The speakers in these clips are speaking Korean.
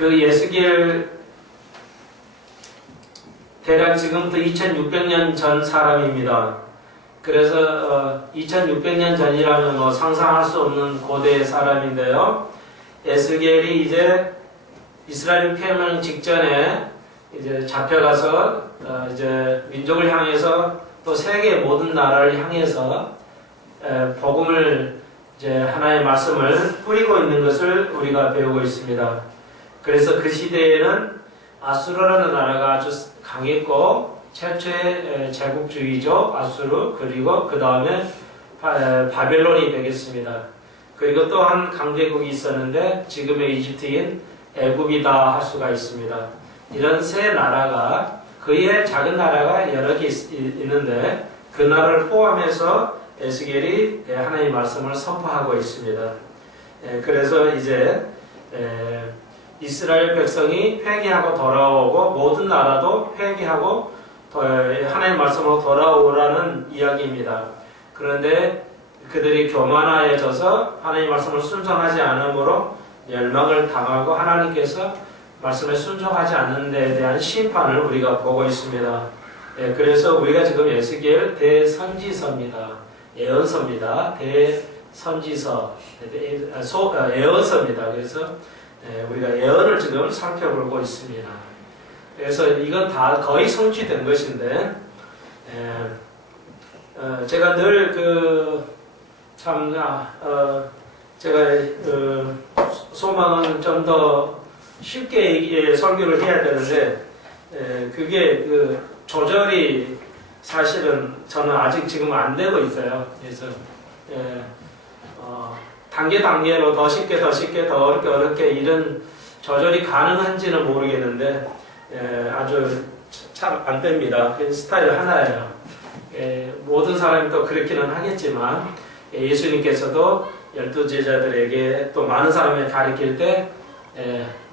그 예수길 대략 지금부터 2600년 전 사람입니다. 그래서 2600년 전이라면 뭐 상상할 수 없는 고대의 사람인데요. 에스겔이 이제 이스라엘 폐명 직전에 이제 잡혀가서 이제 민족을 향해서 또 세계 모든 나라를 향해서 복음을 이제 하나의 말씀을 뿌리고 있는 것을 우리가 배우고 있습니다. 그래서 그 시대에는 아수르라는 나라가 아주 강했고 최초의 제국주의죠. 아수르. 그리고 그 다음에 바벨론이 되겠습니다. 그리고 또 한 강대국이 있었는데 지금의 이집트인 애굽이다 할 수가 있습니다. 이런 세 나라가 그의 작은 나라가 여러 개 있는데 그 나라를 포함해서 에스겔이 하나님의 말씀을 선포하고 있습니다. 그래서 이제 이스라엘 백성이 회개하고 돌아오고 모든 나라도 회개하고 하나님의 말씀으로 돌아오라는 이야기입니다. 그런데 그들이 교만하여져서 하나님의 말씀을 순종하지 않으므로 멸망을 당하고 하나님께서 말씀에 순종하지 않는 데에 대한 심판을 우리가 보고 있습니다. 그래서 우리가 지금 에스겔 대선지서입니다. 예언서입니다. 대선지서, 예언서입니다. 그래서 우리가 예언을 지금 살펴보고 있습니다. 그래서 이건 다 거의 성취된 것인데, 제가 늘 제가 소망은 좀 더 쉽게 설교를 해야 되는데, 그게 조절이 사실은 저는 아직 지금 안 되고 있어요. 그래서, 단계로 더 쉽게, 더 어렵게 이런 조절이 가능한지는 모르겠는데, 아주 잘 안 됩니다. 그 스타일 하나예요. 모든 사람이 또 그렇기는 하겠지만, 예수님께서도 12제자들에게 또 많은 사람을 가르칠 때,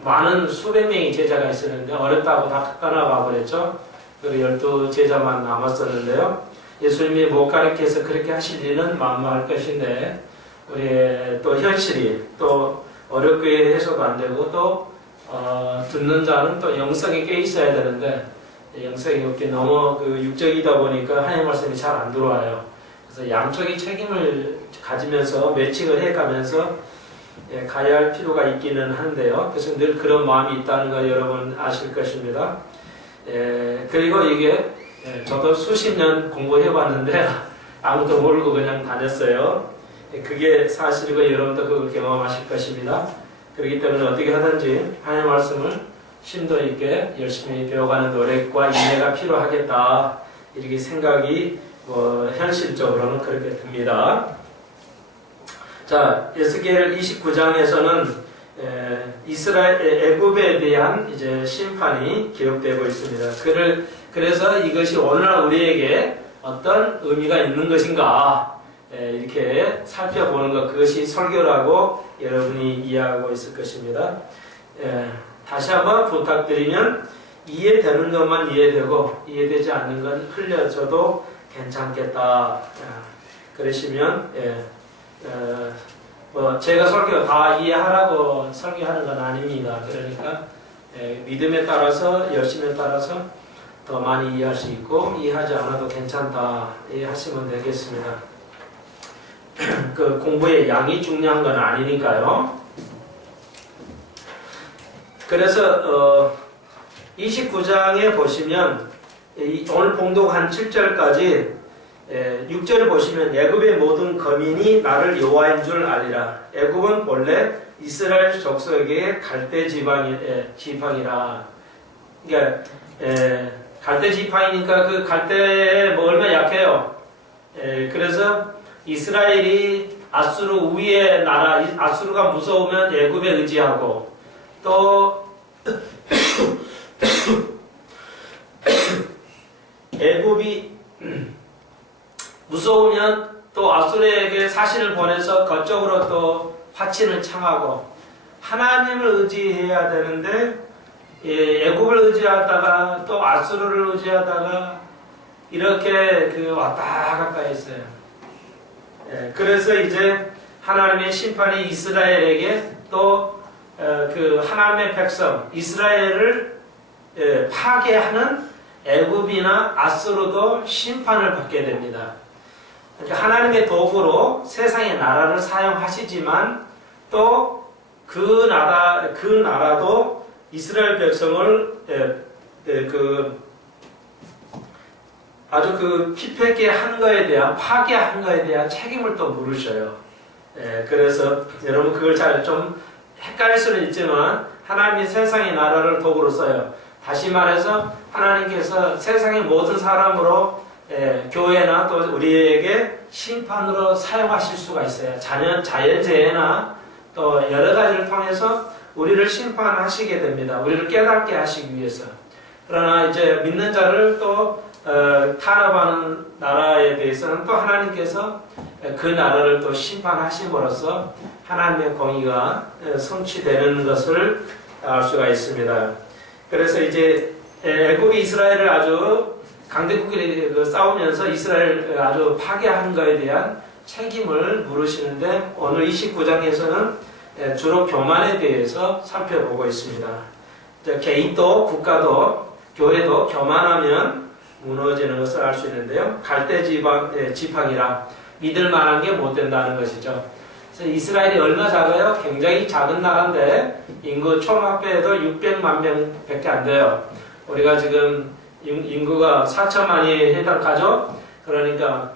많은 수백 명의 제자가 있었는데, 어렵다고 다 떠나가 버렸죠. 그리고 12제자만 남았었는데요. 예수님이 못 가르쳐서 그렇게 하실 일은 만무할 것인데, 우리의 또 현실이 또 어렵게 해서도 안 되고, 또 듣는 자는 또 영성이 꽤 있어야 되는데 영성이 없게 너무 육적이다 보니까 하나님 말씀이 잘 안 들어와요. 그래서 양쪽의 책임을 가지면서 매칭을 해가면서 가야 할 필요가 있기는 한데요. 그래서 늘 그런 마음이 있다는 거 여러분 아실 것입니다. 그리고 이게 저도 수십 년 공부해봤는데 아무도 모르고 그냥 다녔어요. 그게 사실이고 여러분도 그걸 경험하실 것입니다. 그렇기 때문에 어떻게 하든지 하나님의 말씀을 심도 있게 열심히 배워가는 노력과 인내가 필요하겠다. 이렇게 생각이 현실적으로는 그렇게 듭니다. 자, 에스겔 29장에서는 애굽에 대한 이제 심판이 기록되고 있습니다. 그래서 이것이 오늘날 우리에게 어떤 의미가 있는 것인가 이렇게 살펴보는 것, 그것이 설교라고 여러분이 이해하고 있을 것입니다. 다시 한번 부탁드리면 이해되는 것만 이해되고 이해되지 않는 건 흘려줘도 괜찮겠다. 그러시면 제가 설교 다 이해하라고 설교하는 건 아닙니다. 그러니까 믿음에 따라서 열심에 따라서 더 많이 이해할 수 있고 이해하지 않아도 괜찮다 이해하시면 되겠습니다. 공부의 양이 중요한 건 아니니까요. 그래서 29장에 보시면 오늘 봉독한 7절까지 6절을 보시면 애굽의 모든 거민이 나를 여호와인 줄 알리라. 애굽은 본래 이스라엘 족속의 갈대 지방이라. 그러니까 갈대 지방이니까 그 갈대에 뭐 얼마나 약해요. 그래서 이스라엘이 아수르 위의 나라, 아수르가 무서우면 애굽에 의지하고 또 애굽이 무서우면 또 아수르에게 사신을 보내서 그쪽으로 또 화친을 청하고 하나님을 의지해야 되는데 애굽을 의지하다가 또 아수르를 의지하다가 이렇게 왔다 갔다 했어요. 그래서 이제 하나님의 심판이 이스라엘에게 또 그 하나님의 백성 이스라엘을 파괴하는 애굽이나 아수르도 심판을 받게 됩니다. 그러니까 하나님의 도구로 세상의 나라를 사용하시지만 또 그 나라도 이스라엘 백성을 아주 피폐하게 한 거에 대한 파괴한 거에 대한 책임을 또 물으셔요. 그래서 여러분 그걸 잘 좀 헷갈릴 수는 있지만 하나님이 세상의 나라를 도구로 써요. 다시 말해서 하나님께서 세상의 모든 사람으로 교회나 또 우리에게 심판으로 사용하실 수가 있어요. 자연재해나 또 여러 가지를 통해서 우리를 심판하시게 됩니다. 우리를 깨닫게 하시기 위해서. 그러나 이제 믿는 자를 또 탄압하는 나라에 대해서는 또 하나님께서 그 나라를 또 심판하심으로써 하나님의 공의가 성취되는 것을 알 수가 있습니다. 그래서 이제 애굽이 이스라엘을 아주 강대국이 싸우면서 이스라엘을 아주 파괴한 것에 대한 책임을 물으시는데 오늘 29장에서는 주로 교만에 대해서 살펴보고 있습니다. 개인도 국가도 교회도 교만하면 무너지는 것을 알 수 있는데요. 갈대 지팡이라 믿을 만한 게 못 된다는 것이죠. 그래서 이스라엘이 얼마 작아요? 굉장히 작은 나라인데 인구 총합해도 600만 명밖에 안 돼요. 우리가 지금 인구가 4천만이 해당하죠. 그러니까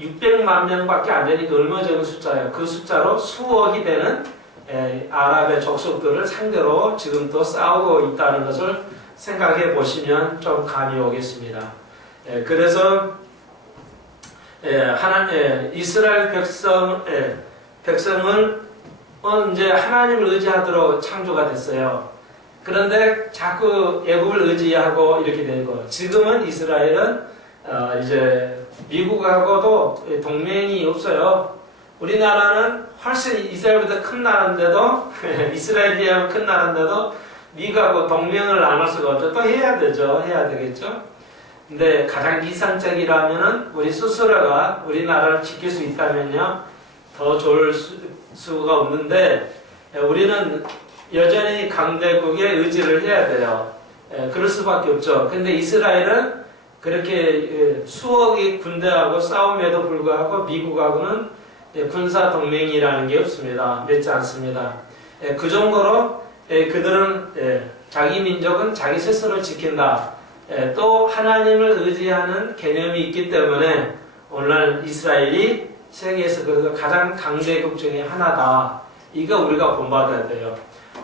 600만 명밖에 안 되니까 얼마 적은 숫자예요. 그 숫자로 수억이 되는 아랍의 족속들을 상대로 지금도 싸우고 있다는 것을 생각해 보시면 좀 감이 오겠습니다. 그래서 이스라엘 백성은 이제 하나님을 의지하도록 창조가 됐어요. 그런데 자꾸 애굽을 의지하고 이렇게 되고 지금은 이스라엘은 이제 미국하고도 동맹이 없어요. 우리나라는 훨씬 이스라엘보다 큰 나라인데도 이스라엘에 비하면 큰 나라인데도 미국하고 동맹을 안 할 수가 없죠. 또 해야 되죠. 해야 되겠죠. 근데 가장 이상적이라면은 우리 스스로가 우리나라를 지킬 수 있다면요 더 좋을 수가 없는데 우리는 여전히 강대국에 의지를 해야 돼요. 그럴 수밖에 없죠. 근데 이스라엘은 그렇게 수억의 군대하고 싸움에도 불구하고 미국하고는 군사 동맹이라는 게 없습니다. 맺지 않습니다. 그 정도로 그들은 자기 민족은 자기 스스로 지킨다. 또 하나님을 의지하는 개념이 있기 때문에 오늘날 이스라엘이 세계에서 가장 강대국 중에 하나다. 이거 우리가 본받아야 돼요.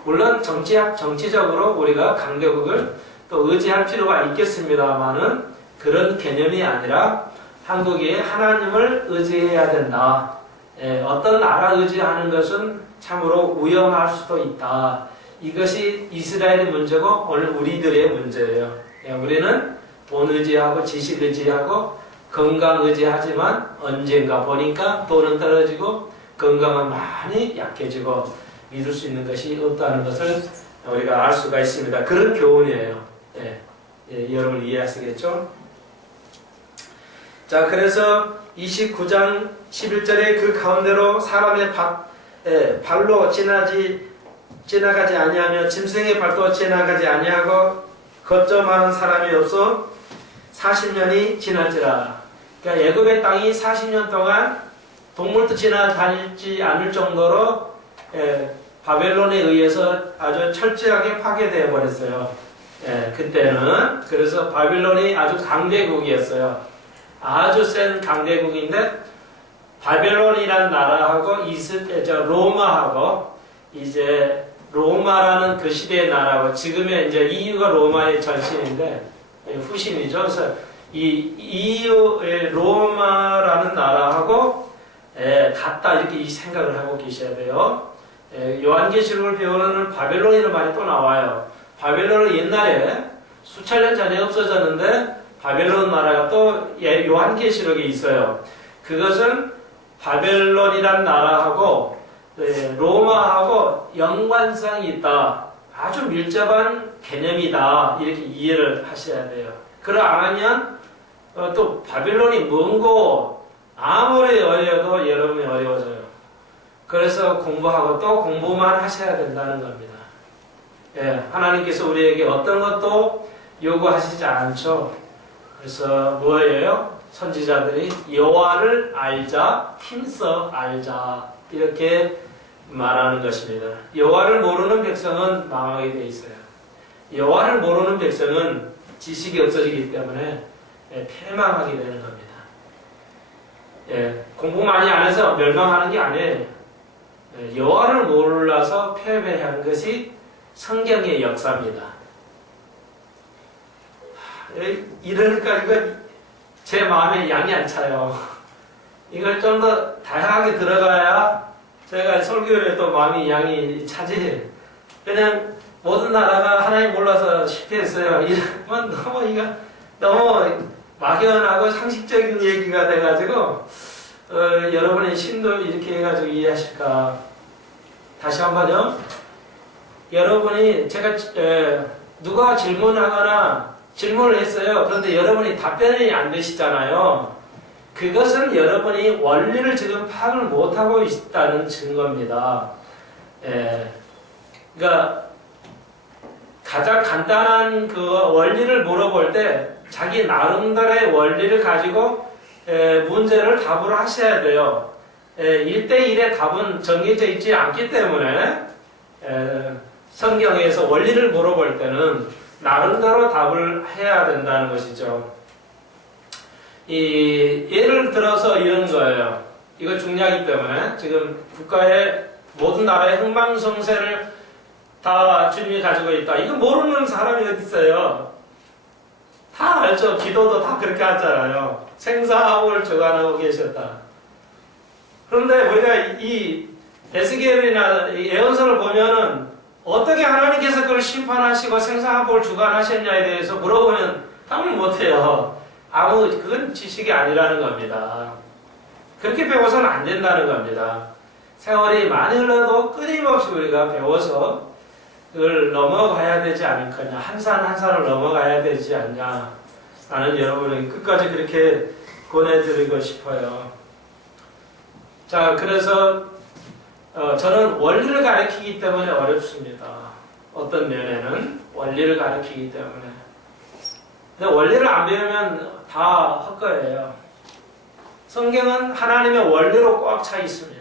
물론 정치적으로 우리가 강대국을 또 의지할 필요가 있겠습니다만은 그런 개념이 아니라 한국이 하나님을 의지해야 된다. 어떤 나라 의지하는 것은 참으로 위험할 수도 있다. 이것이 이스라엘의 문제고 오늘 우리들의 문제예요. 우리는 돈 의지하고 지식 의지하고 건강 의지하지만 언젠가 보니까 돈은 떨어지고 건강은 많이 약해지고 믿을 수 있는 것이 없다는 것을 우리가 알 수가 있습니다. 그런 교훈이에요. 여러분 이해하시겠죠? 자, 그래서 29장 11절에 그 가운데로 사람의 발로 지나가지 아니하며 짐승의 발도 지나가지 아니하고 거점하는 사람이 없어 40년이 지날지라. 그러니까 애굽의 땅이 40년 동안 동물도 지나다니지 않을 정도로 바벨론에 의해서 아주 철저하게 파괴되어 버렸어요. 그때는 그래서 바벨론이 아주 강대국이었어요. 아주 센 강대국인데 바벨론이라는 나라하고 로마하고 이제 로마라는 그 시대의 나라고 지금의 이제 EU가 로마의 전신인데 후신이죠. 그래서 이 EU의 로마라는 나라하고 같다 이렇게 생각을 하고 계셔야 돼요. 요한계시록을 배우는 바벨론이라는 말이 또 나와요. 바벨론은 옛날에 수천 년 전에 없어졌는데 바벨론 나라가 또 요한계시록에 있어요. 그것은 바벨론이라는 나라하고 로마하고 연관성이 있다. 아주 밀접한 개념이다. 이렇게 이해를 하셔야 돼요. 그러 안 하면 또 바벨론이 먼 곳 아무리 어려도 여러분이 어려워져요. 그래서 공부하고 또 공부만 하셔야 된다는 겁니다. 예, 하나님께서 우리에게 어떤 것도 요구하시지 않죠. 그래서 뭐예요? 선지자들이 여호와를 알자, 힘써 알자 이렇게 말하는 것입니다. 여호와를 모르는 백성은 망하게 돼 있어요. 여호와를 모르는 백성은 지식이 없어지기 때문에 패망하게 되는 겁니다. 예, 공부 많이 안 해서 멸망하는 게 아니에요. 여호와를 몰라서 패배한 것이 성경의 역사입니다. 이러니까 이거 제 마음에 양이 안 차요. 이걸 좀 더 다양하게 들어가야 제가 설교에 또 마음이 양이 차지. 그냥 모든 나라가 하나님 몰라서 실패했어요. 이러면 너무 막연하고 상식적인 얘기가 돼가지고 여러분의 심도 이렇게 해가지고 이해하실까. 다시 한번요. 여러분이 제가 누가 질문을 했어요. 그런데 여러분이 답변이 안 되시잖아요. 그것은 여러분이 원리를 지금 파악을 못하고 있다는 증거입니다. 그러니까 가장 간단한 그 원리를 물어볼 때 자기 나름대로의 원리를 가지고 문제를 답을 하셔야 돼요. 1대1의 답은 정해져 있지 않기 때문에 성경에서 원리를 물어볼 때는 나름대로 답을 해야 된다는 것이죠. 예를 들어서 이런 거예요. 이거 중요하기 때문에 지금 국가의 모든 나라의 흥망성쇠를 다 주님이 가지고 있다. 이거 모르는 사람이 어디 있어요? 다 알죠. 기도도 다 그렇게 하잖아요. 생사하고를 주관하고 계셨다. 그런데 우리가 이 에스겔이나 이 예언서를 보면은 어떻게 하나님께서 그걸 심판하시고 생사하고를 주관하셨냐에 대해서 물어보면 답을 못해요. 그건 지식이 아니라는 겁니다. 그렇게 배워서는 안 된다는 겁니다. 세월이 많이 흘러도 끊임없이 우리가 배워서 그걸 넘어가야 되지 않을까냐. 한 산 한 산을 넘어가야 되지 않냐. 나는 여러분에게 끝까지 그렇게 권해드리고 싶어요. 자, 그래서 저는 원리를 가르치기 때문에 어렵습니다. 어떤 면에는 원리를 가르치기 때문에. 근데 원리를 안 배우면 다 헛거예요. 성경은 하나님의 원리로 꽉 차 있습니다.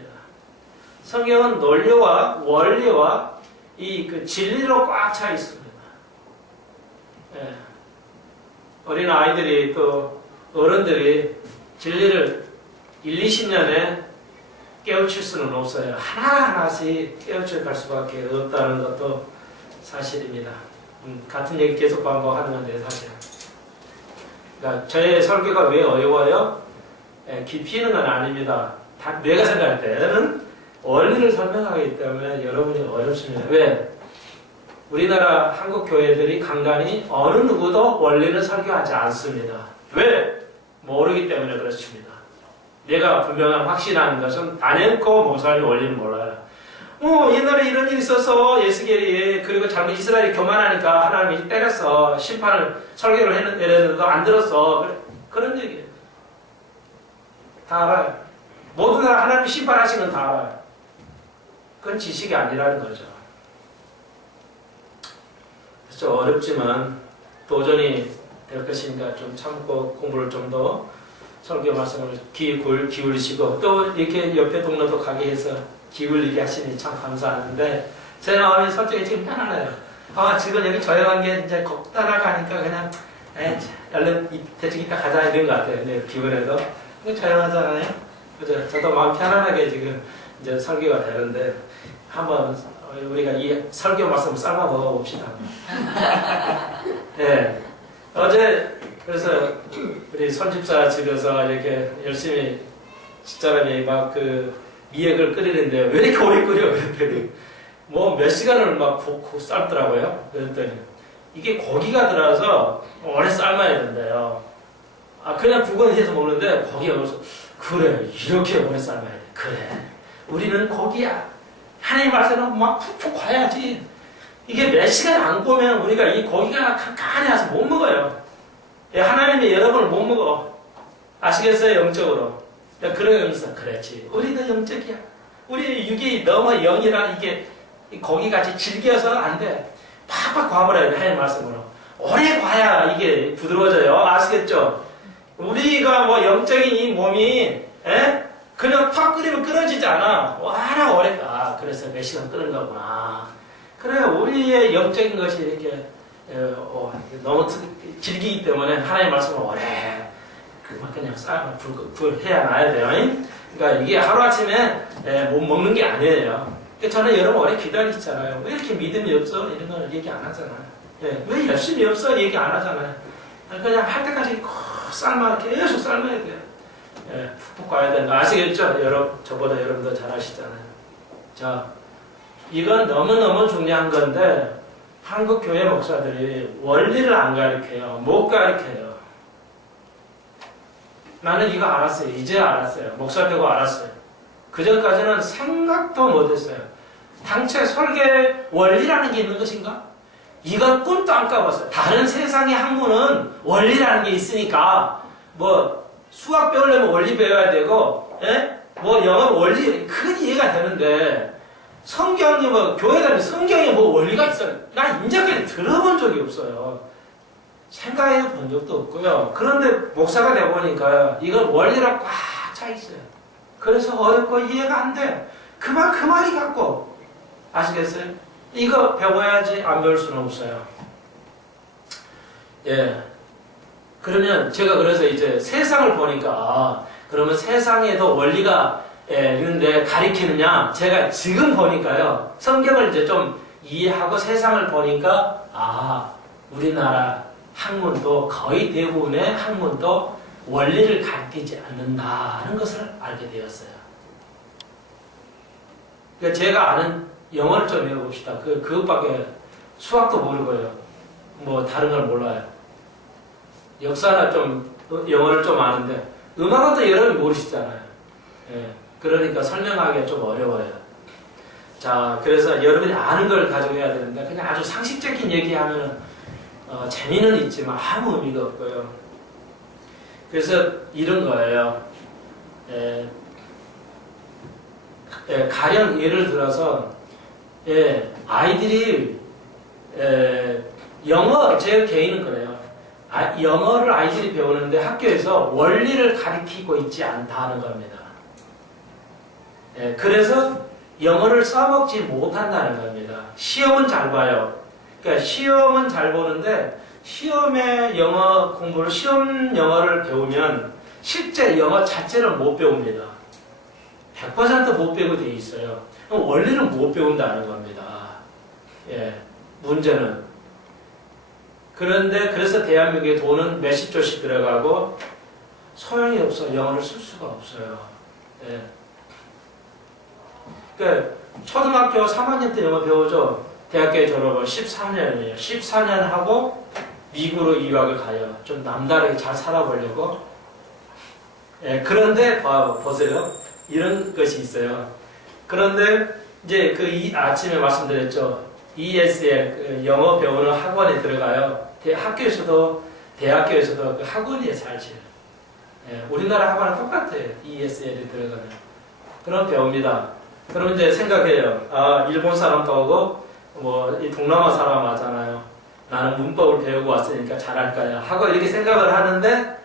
성경은 논리와 원리와 그 진리로 꽉 차 있습니다. 예. 어린 아이들이 또 어른들이 진리를 1, 20년에 깨우칠 수는 없어요. 하나하나씩 깨우쳐 갈 수밖에 없다는 것도 사실입니다. 같은 얘기 계속 반복하는 건데 사실. 그러니까 저의 설교가 왜 어려워요? 깊이 있는 건 아닙니다. 내가 생각할 때는 원리를 설명하기 때문에 여러분이 어렵습니다. 왜? 우리나라 한국 교회들이 간간히 어느 누구도 원리를 설교하지 않습니다. 왜? 모르기 때문에 그렇습니다. 내가 분명한 확신하는 것은 단연코 목사님 원리는 몰라요. 옛날에 이런 일이 있어서 예스겔이 그리고 잘못 이스라엘이 교만하니까 하나님이 때렸어. 심판을 설교를 했는데도 안 들었어. 그런 얘기예요. 다 알아요. 모든 나라 하나님이 심판하신 건 다 알아요. 그건 지식이 아니라는 거죠. 좀 어렵지만 도전이 될 것이니까 좀 참고 공부를 좀 더 설교 말씀을 귀 기울이시고 또 이렇게 옆에 동료도 가게 해서 기울이게 하시니 참 감사하는데 제 마음이 솔직히 지금 편안해요. 지금 여기 조용한 게 이제 걷 따라가니까 그냥 얼른 대충 이따 가자 이런 것 같아요. 네, 기분에도 조용하잖아요. 그죠? 저도 마음 편안하게 지금 이제 설교가 되는데 한번 우리가 이 설교 말씀 삶아 먹어봅시다. 네. 어제 그래서 우리 손집사 집에서 이렇게 열심히 집사람이 막 미역을 끓이는데 왜 이렇게 오래 끓여? 그랬더니 뭐 몇 시간을 막 푹 삶더라고요. 그랬더니 이게 고기가 들어서 오래 삶아야 된대요. 그냥 국은 해서 먹는데 고기가 벌써 그래 이렇게 오래 삶아야 돼. 그래 우리는 고기야. 하나님 말씀은 막 푹푹 과야지. 이게 몇 시간 안 구우면 우리가 이 고기가 칸칸해서 못 먹어요. 하나님이 여러분을 못 먹어. 아시겠어요? 영적으로. 그러면서 그렇지. 우리도 영적이야. 우리 6이 넘어 0이라 이게 거기같이 질겨서 안 돼. 팍팍 과버려야 돼. 하나님 말씀으로. 오래 과야 이게 부드러워져요. 아시겠죠? 우리가 뭐 영적인 이 몸이 그냥 팍 끓이면 끊어지지 않아. 워낙 오래 가. 그래서 몇 시간 끓는 거구나. 그래 우리의 영적인 것이 이렇게 너무 질기기 때문에 하나님 말씀을 오래 그냥 불 해야 놔야 돼요. 그러니까 이게 하루아침에 못 먹는 게 아니에요. 저는 여러분 오래 기다리시잖아요. 왜 이렇게 믿음이 없어? 이런 걸 얘기 안 하잖아요. 왜 열심히 없어? 얘기 안 하잖아요. 그냥 할 때까지 계속 삶아야 돼요. 푹푹 가야 된다. 아시겠죠? 저보다 여러분도 잘 아시잖아요. 자, 이건 너무너무 중요한 건데 한국 교회 목사들이 원리를 안 가르쳐요. 못 가르쳐요. 나는 이거 알았어요. 이제 알았어요. 목사 되고 알았어요. 그 전까지는 생각도 못했어요. 당최 설계 원리라는 게 있는 것인가? 이건 꿈도 안 까봤어요. 다른 세상의 학문은 원리라는 게 있으니까 뭐 수학 배우려면 원리 배워야 되고 뭐 영어 원리 큰 이해가 되는데 성경이 뭐 교회 다니면 성경에 뭐 원리가 있어요. 나 인자까지 들어본 적이 없어요. 생각해 본 적도 없고요. 그런데 목사가 되어보니까 이건 원리랑 꽉 차 있어요. 그래서 어렵고 이해가 안 돼. 그 말이 같고. 아시겠어요? 이거 배워야지 안 배울 수는 없어요. 예. 그러면 제가 그래서 이제 세상을 보니까 그러면 세상에도 원리가 있는데 가리키느냐? 제가 지금 보니까요. 성경을 이제 좀 이해하고 세상을 보니까 우리나라 학문도 거의 대부분의 학문도 원리를 가르치지 않는다는 것을 알게 되었어요. 그러니까 제가 아는 영어를 좀 외워봅시다. 그것밖에 수학도 모르고요. 뭐 다른 걸 몰라요. 역사나 좀 영어를 좀 아는데 음악은 또 여러분이 모르시잖아요. 그러니까 설명하기가 좀 어려워요. 자, 그래서 여러분이 아는 걸 가지고 해야 되는데 그냥 아주 상식적인 얘기하면은 재미는 있지만 아무 의미가 없고요. 그래서 이런 거예요. 가령 예를 들어서 아이들이 영어 제 개인은 그래요. 영어를 아이들이 배우는데 학교에서 원리를 가르치고 있지 않다는 겁니다. 그래서 영어를 써먹지 못한다는 겁니다. 시험은 잘 봐요. 그러니까 시험은 잘 보는데 시험에 영어 공부를 시험 영어를 배우면 실제 영어 자체를 못 배웁니다. 100% 못 배우게 돼 있어요. 그럼 원리는 못 배운다는 겁니다. 문제는. 그런데 그래서 대한민국의 돈은 몇십 조씩 들어가고 소용이 없어. 영어를 쓸 수가 없어요. 그러니까 초등학교 3학년 때 영어 배우죠. 대학교에 졸업을 14년이에요. 14년 하고 미국으로 유학을 가요. 좀 남다르게 잘 살아보려고. 그런데 보세요. 이런 것이 있어요. 그런데 이제 아침에 말씀드렸죠. ESL 영어 배우는 학원에 들어가요. 학교에서도 대학교에서도 그 학원이에요, 사실. 우리나라 학원은 똑같아요. ESL에 들어가면. 그럼 배웁니다. 그럼 이제 생각해요. 일본 사람도 오고 이 동남아 사람 하잖아요. 나는 문법을 배우고 왔으니까 잘할 거야 하고 이렇게 생각을 하는데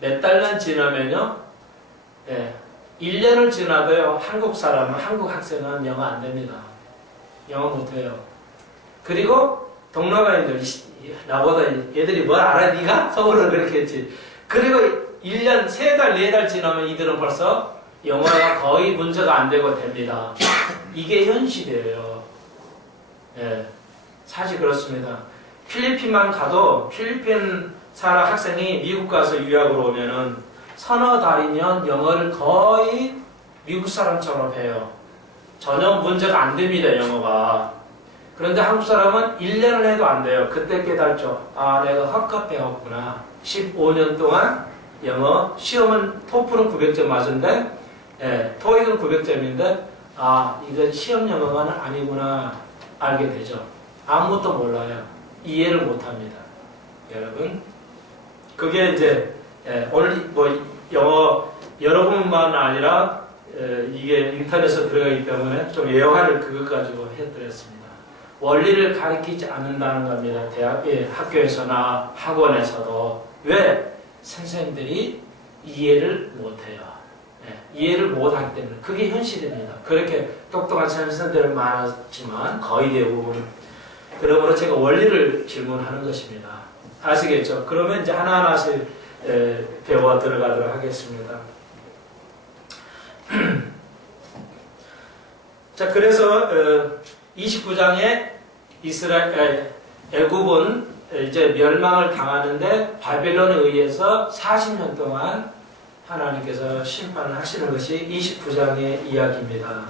몇 달만 지나면요. 1년을 지나도요. 한국 학생은 영어 안 됩니다. 영어 못해요. 그리고 동남아인들 나보다 얘들이 뭘 알아 니가? 속으로 그렇게 했지. 그리고 1년 3달 4달 지나면 이들은 벌써 영어가 거의 문제가 안 되고 됩니다. 이게 현실이에요. 사실 그렇습니다. 필리핀만 가도 필리핀 사람 학생이 미국 가서 유학으로 오면은 서너 달이면 영어를 거의 미국 사람처럼 해요. 전혀 문제가 안 됩니다, 영어가. 그런데 한국 사람은 1년을 해도 안 돼요. 그때 깨달죠. 내가 헛것 배웠구나. 15년 동안 영어, 시험은 토플은 900점 맞은데, 토익은 900점인데, 이건 시험 영어가 아니구나. 알게 되죠. 아무것도 몰라요. 이해를 못 합니다. 여러분. 그게 이제, 영어, 여러분만 아니라, 이게 인터넷에 들어가기 때문에 좀 예화를 그것 가지고 해드렸습니다. 원리를 가르치지 않는다는 겁니다. 학교에서나 학원에서도. 왜? 선생님들이 이해를 못해요. 이해를 못하기 때문에. 그게 현실입니다. 그렇게 똑똑한 선생님들은 많았지만 거의 대부분. 그러므로 제가 원리를 질문하는 것입니다. 아시겠죠? 그러면 이제 하나하나씩 배워 들어가도록 하겠습니다. 자, 그래서 29장에 애굽은 이제 멸망을 당하는데 바벨론에 의해서 40년 동안 하나님께서 심판을 하시는 것이 29장의 이야기입니다.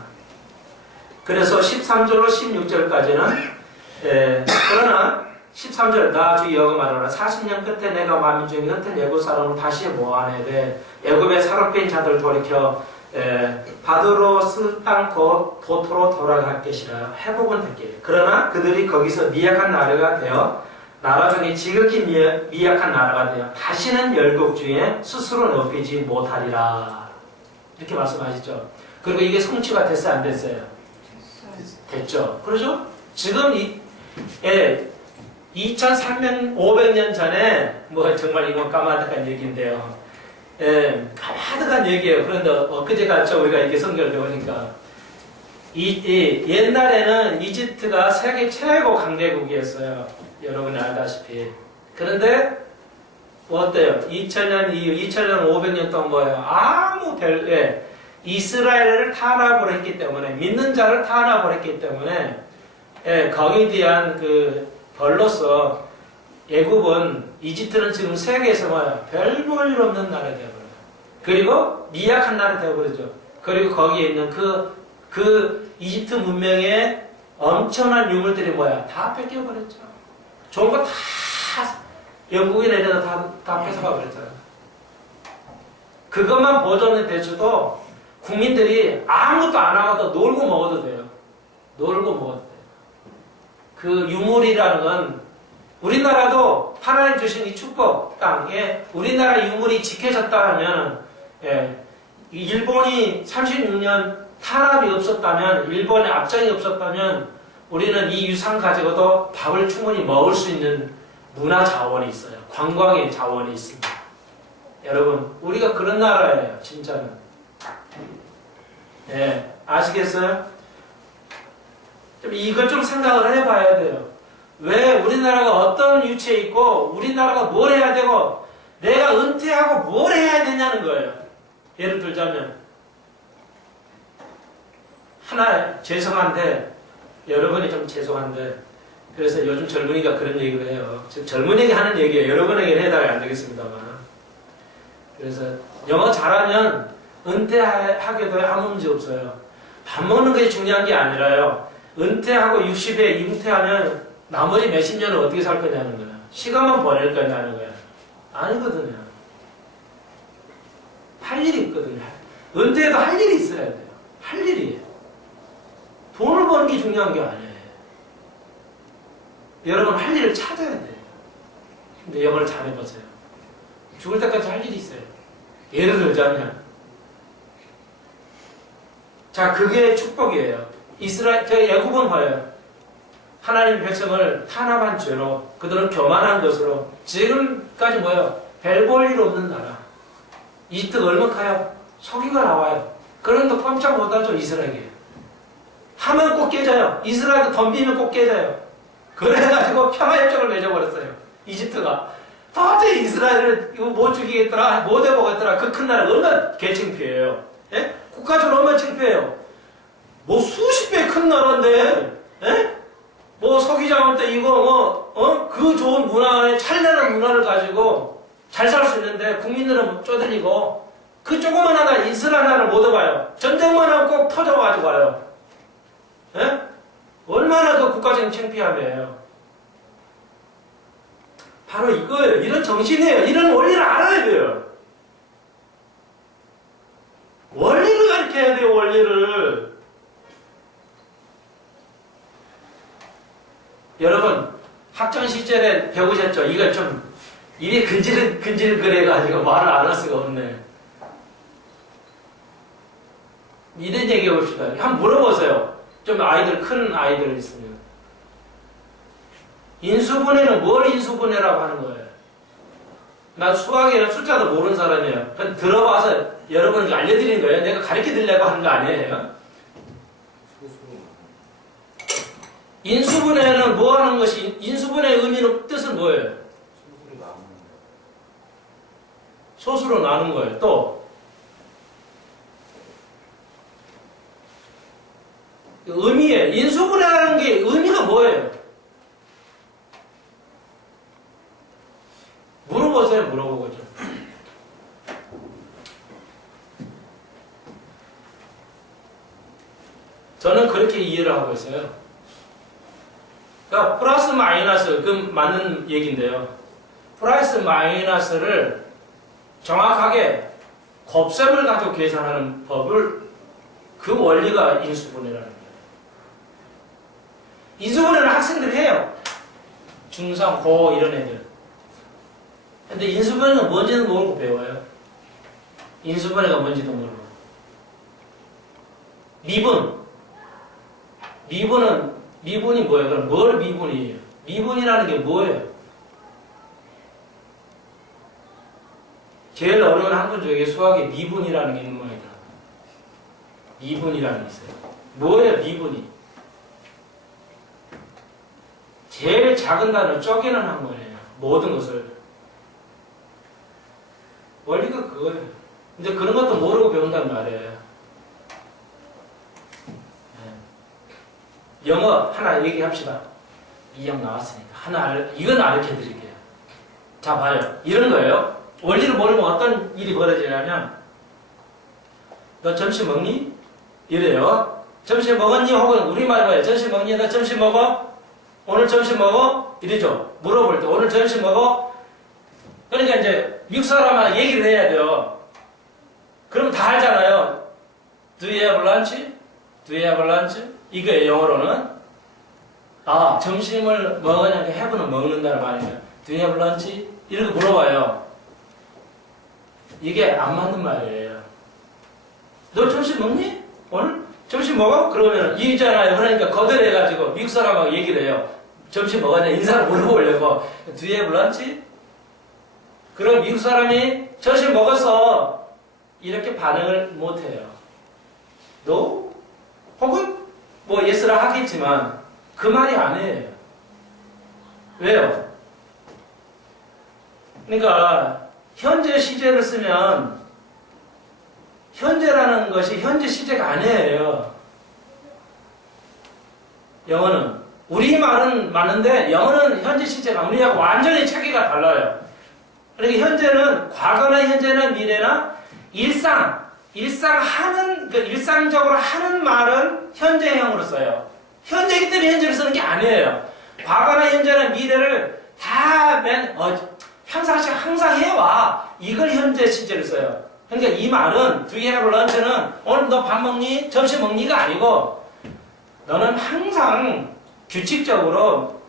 그래서 13절로 16절까지는 그러나 13절 나 주 여호와 말하노라 40년 끝에 내가 만민 중에 흩은 애굽 사람을 다시 모아내되 애굽의 사롭게인 자들 돌이켜 바드로스 땅 도토로 돌아갈 것이라. 회복은 됐기에. 그러나 그들이 거기서 미약한 나라가 되어 나라 중에 지극히 미약한 나라가 되어 다시는 열국 중에 스스로 높이지 못하리라. 이렇게 말씀하시죠. 그리고 이게 성취가 됐어요, 안 됐어요? 됐죠. 그러죠? 지금 2300년 전에 뭐 정말 이거 까마득한 얘기인데요. 까마득한 얘기예요. 그런데 엊그제 갔죠. 우리가 이렇게 성경을 배우니까. 옛날에는 이집트가 세계 최고 강대국이었어요. 여러분이 알다시피. 그런데 어때요? 2000년 이후 2500년 동안 뭐예요? 이스라엘을 탄압을 했기 때문에, 믿는 자를 탄압을 했기 때문에 거기에 대한 그 벌로서 애굽은, 이집트는 지금 세계에서 뭐야? 별 볼 일 없는 나라가 되어버려요. 그리고 미약한 나라가 되어버리죠. 그리고 거기에 있는 그 이집트 문명의 엄청난 유물들이 뭐야? 다 뺏겨버렸죠. 좋은 거 다 영국에 내려서 다 뺏어가버렸잖아요. 그것만 보존이 돼줘도 국민들이 아무것도 안 하고도 놀고 먹어도 돼요. 놀고 먹어도 돼요. 그 유물이라는 건 우리나라도 하나님 주신 이 축복 땅에 우리나라 유물이 지켜졌다 하면, 일본이 36년 탄압이 없었다면, 일본의 압정이 없었다면 우리는 이 유산 가지고도 밥을 충분히 먹을 수 있는 문화 자원이 있어요. 관광의 자원이 있습니다. 여러분, 우리가 그런 나라예요. 진짜는. 아시겠어요? 이걸 좀 생각을 해봐야 돼요. 왜 우리나라가 어떤 위치에 있고 우리나라가 뭘 해야 되고 내가 은퇴하고 뭘 해야 되냐는 거예요. 예를 들자면 하나 죄송한데, 여러분이 좀 죄송한데, 그래서 요즘 젊은이가 그런 얘기를 해요. 젊은이에게 하는 얘기예요. 여러분에게는 해당이 안 되겠습니다만. 그래서 영어 잘하면 은퇴하게도 아무 문제 없어요. 밥 먹는 게 중요한 게 아니라요. 은퇴하고 60에 잉퇴하면 나머지 몇십 년을 어떻게 살 거냐는 거야. 시간만 보낼 거냐는 거야. 아니거든요. 할 일이 있거든요. 은퇴해도 할 일이 있어야 돼요. 할 일이. 돈을 버는 게 중요한 게 아니에요. 여러분 할 일을 찾아야 돼요. 근데 영어를 잘해보세요. 죽을 때까지 할 일이 있어요. 예를 들자면, 자, 그게 축복이에요. 애굽은 뭐예요? 하나님 백성을 탄압한 죄로, 그들은 교만한 것으로 지금까지 뭐예요? 별 볼 일 없는 나라. 이집트가 얼마카요? 석유가 나와요. 그런데 깜짝 못하죠, 이스라엘이. 하면 꼭 깨져요. 이스라엘도 덤비면 꼭 깨져요. 그래가지고 평화협정을 맺어버렸어요. 이집트가. 도저히 이스라엘을 이거 못 죽이겠더라, 못 해보겠더라. 그 큰 나라 얼마나 개창피해요. 예? 국가적으로 얼마나 창피해요. 뭐 수십 배 큰 나라인데, 예? 뭐 석유장 올 때 이거 그 좋은 문화에 찬란한 문화를 가지고 잘 살 수 있는데 국민들은 쪼들리고, 그 조그만 하나 이스라엘 하나를 못 해봐요. 전쟁만 하면 꼭 터져가지고 와요. 예? 얼마나 그 국가적인 창피함이에요. 바로 이거예요. 이런 정신이에요. 이런 원리를 알아야 돼요. 원리를 가르쳐야 돼요. 원리를. 여러분 학창 시절에 배우셨죠? 이거 좀 입이 근질근질 그래가지고 말을 안 할 수가 없네. 이런 얘기해 봅시다. 한번 물어보세요. 좀 아이들, 큰 아이들 있으면. 인수분해는 뭘 인수분해라고 하는 거예요? 난 수학이나 숫자도 모르는 사람이에요. 그냥 들어봐서 여러분에게 알려드리는 거예요. 내가 가르쳐 드리려고 하는 거 아니에요. 인수분해는 뭐 하는 것이, 인수분해의 의미는, 뜻은 뭐예요? 소수로 나눈 거예요. 또, 의미에 인수분해라는 게 의미가 뭐예요? 물어보세요. 물어보고 좀. 저는 그렇게 이해를 하고 있어요. 그러니까 플러스 마이너스, 그 맞는 얘기인데요. 플러스 마이너스를 정확하게 곱셈을 가지고 계산하는 법을, 그 원리가 인수분해라는 거예요. 인수분해는 학생들이 해요. 중3, 고 이런 애들. 근데 인수분해가 뭔지는 모르고 배워요. 인수분해가 뭔지도 모르고. 미분이 뭐예요? 그럼 뭘 미분이에요? 미분이라는 게 뭐예요? 제일 어려운 학문 중에 수학에 미분이라는 게 있는 모양이다. 미분이라는 게 있어요. 뭐예요, 미분이? 제일 작은 단어를 쪼개는 학문이에요. 모든 것을. 원리가 그거예요. 근데 그런 것도 모르고 배운단 말이에요. 영어 하나 얘기합시다. 2형 나왔으니까. 이건 알려 드릴게요. 자, 봐요. 이런 거예요. 원리를 모르면 어떤 일이 벌어지냐면, 너 점심 먹니? 이래요. 점심 먹었니? 혹은 우리말 뭐예요? 점심 먹니? 너 점심 먹어? 오늘 점심 먹어? 이러죠. 물어볼 때 오늘 점심 먹어? 그러니까 이제 미국 사람한테 얘기를 해야 돼요. 그러면 다 알잖아요. Do you have lunch? Do you have lunch? 이거예요, 영어로는. 아, 점심을 먹으냐? have는 먹는다는 말이에요. Do you have lunch? 이렇게 물어봐요. 이게 안 맞는 말이에요. 너 점심 먹니? 오늘? 점심 먹어? 그러면 이잖아요. 그러니까 거절해가지고 미국 사람하고 얘기를 해요. 점심 먹었냐? 인사를 물어보려고. Do you have lunch? 그럼 미국 사람이 점심 먹어서 이렇게 반응을 못해요. No? 혹은 뭐 yes라 하겠지만 그 말이 아니에요. 왜요? 그러니까 현재 시제를 쓰면 현재라는 것이 현재 시제가 아니에요. 영어는. 우리말은 맞는데 영어는 현재 시제가 우리하고 완전히 체계가 달라요. 그러니까 현재는 과거나 현재나 미래나 일상적으로 하는 말은 현재형으로 써요. 현재이기 때문에 현재를 쓰는 게 아니에요. 과거나 현재나 미래를 다 항상 해와. 이걸 현재 시제를 써요. 그러니까 이 말은 Do you have lunch는 오늘 너 밥 먹니? 점심 먹니가 아니고 너는 항상 규칙적으로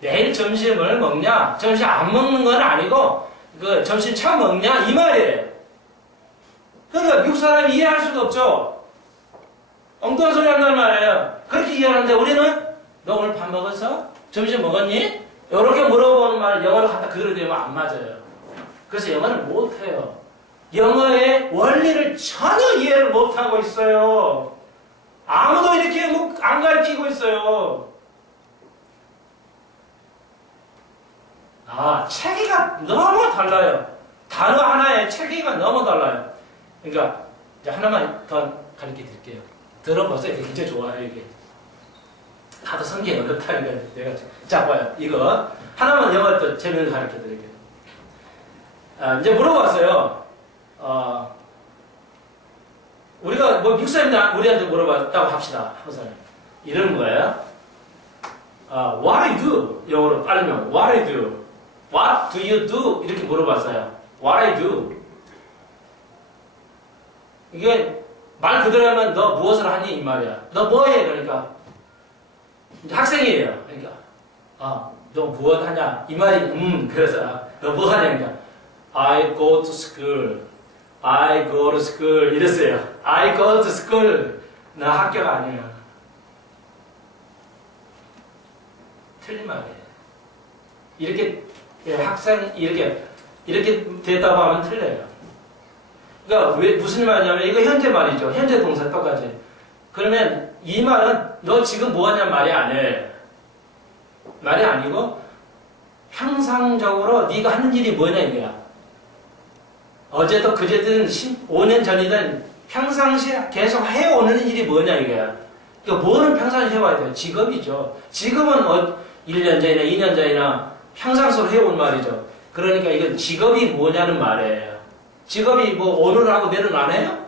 내일 점심을 먹냐? 점심 안 먹는 건 아니고 그 점심 처음 먹냐? 이 말이에요. 그러니까 미국 사람이 이해할 수가 없죠. 엉뚱한 소리 한단 말이에요. 그렇게 이해하는데 우리는 너 오늘 밥 먹었어? 점심 먹었니? 이렇게 물어보는 말 영어로 갖다 그대로 되면 안 맞아요. 그래서 영어를 못해요. 영어의 원리를 전혀 이해를 못하고 있어요. 아무도 이렇게 안 가르치고 있어요. 체계가 너무 달라요. 단어 하나에 체계가 너무 달라요. 그러니까 이제 하나만 더 가르쳐 드릴게요. 들어보세요. 이게 굉장히 좋아요. 이게 다들 성경이 어렵다니까 내가 자 봐요. 이거 하나만 영어 또 재미있는 거 가르쳐 드릴게요. 이제 물어봤어요. 우리가 뭐 미국 사람이 우리한테 물어봤다고 합시다. 항상 이러는 거예요. What do you do? 영어로 빠르면 What do you do? What do you do? 이렇게 물어봤어요. What I do? 이게 말 그대로 하면 너 무엇을 하니? 이 말이야. 너 뭐해? 그러니까 이제 학생이에요. 그러니까 너 무엇 하냐? 이 말이 그래서 너 뭐 하냐? 그러니까 I go to school. 이랬어요. I go to school. 나 합격 아니야. 틀린 말이에요. 이렇게 학생 이렇게 대답하면 틀려요. 그러니까 왜 무슨 말이냐면 이거 현재 말이죠. 현재 동사 똑같이. 그러면 이 말은 너 지금 뭐하냐 말이 아니에요. 말이 아니고 평상적으로 네가 하는 일이 뭐냐 이거야. 어제도 그제든 5년 전이든 평상시에 계속 해오는 일이 뭐냐 이거야. 그러니까 뭐는 평상시에 해와야 돼요. 직업이죠. 직업은 1년 전이나 2년 전이나 평상시로 해온 말이죠. 그러니까 이건 직업이 뭐냐는 말이에요. 직업이 뭐 오늘하고 내일은 안 해요?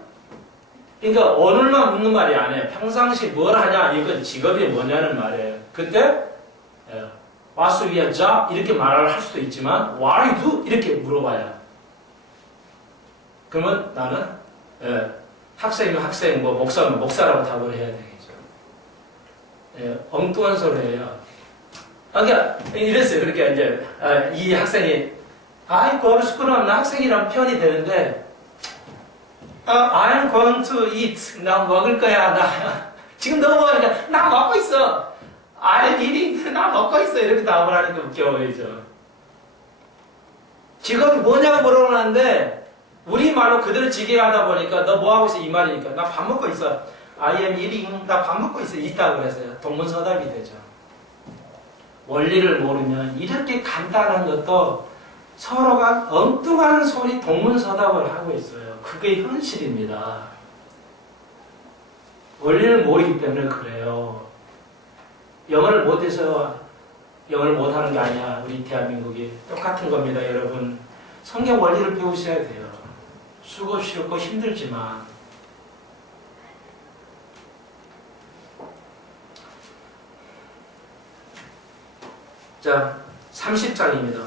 그러니까 오늘만 묻는 말이 아니에요. 평상시 뭘 하냐 이건 직업이 뭐냐는 말이에요. 그때 What's your job? 이렇게 말을 할 수도 있지만 What do you do? 이렇게 물어봐요. 그러면 나는 학생이면 학생, 뭐 목사면 목사라고 답을 해야 되겠죠. 엉뚱한 소리예요. 그러니까 이랬어요. 그러니까 이제 이 학생이 I go to school 나 학생이란 표현이 되는데 I'm going to eat. 나 먹을 거야. 나 지금 넘어가니까 나 먹고 있어. I'm eating. 나 먹고 있어. 이렇게 답을 하니까 웃겨 보이죠. 직업이 뭐냐고 물어보는데 우리말로 그대로 직역하다 보니까 너 뭐하고 있어? 이 말이니까 나 밥 먹고 있어. I am eating. 나 밥 먹고 있어. 있다고 그랬어요. 동문서답이 되죠. 원리를 모르면 이렇게 간단한 것도 서로가 엉뚱한 소리 동문서답을 하고 있어요. 그게 현실입니다. 원리를 모르기 때문에 그래요. 영어를 못해서 영어를 못하는 게 아니야. 우리 대한민국이 똑같은 겁니다. 여러분 성경 원리를 배우셔야 돼요. 수고스럽고 힘들지만 자 30장입니다.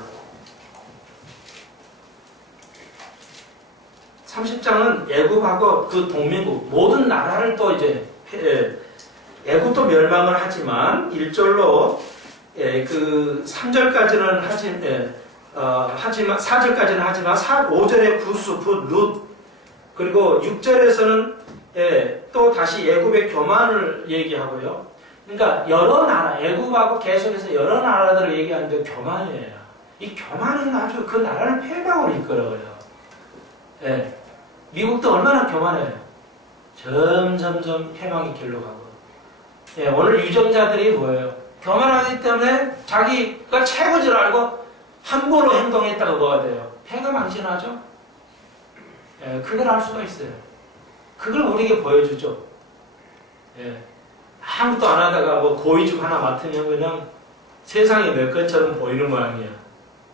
30장은 애굽하고 그 동맹국 모든 나라를 또 이제 애굽도 멸망을 하지만 1절로 그 3절까지는 하지만 4절까지는 하지만 5절에 구스, 붓, 룻 그리고 6절에서는 또 다시 애굽의 교만을 얘기하고요. 그러니까 여러 나라 애굽하고 계속해서 여러 나라들을 얘기하는데 교만이에요. 이 교만은 아주 그 나라를 폐방으로 이끌어요. 미국도 얼마나 교만해요. 점점점 폐방의 길로 가고. 오늘 유정자들이 뭐예요? 교만하기 때문에 자기가 최고인 줄 알고 함부로 행동했다가 뭐가 돼요? 패가망신하죠? 그걸 알 수가 있어요. 그걸 우리에게 보여주죠. 아무것도 안 하다가 뭐 고위직 하나 맡으면 그냥 세상이 내 것처럼 보이는 모양이야.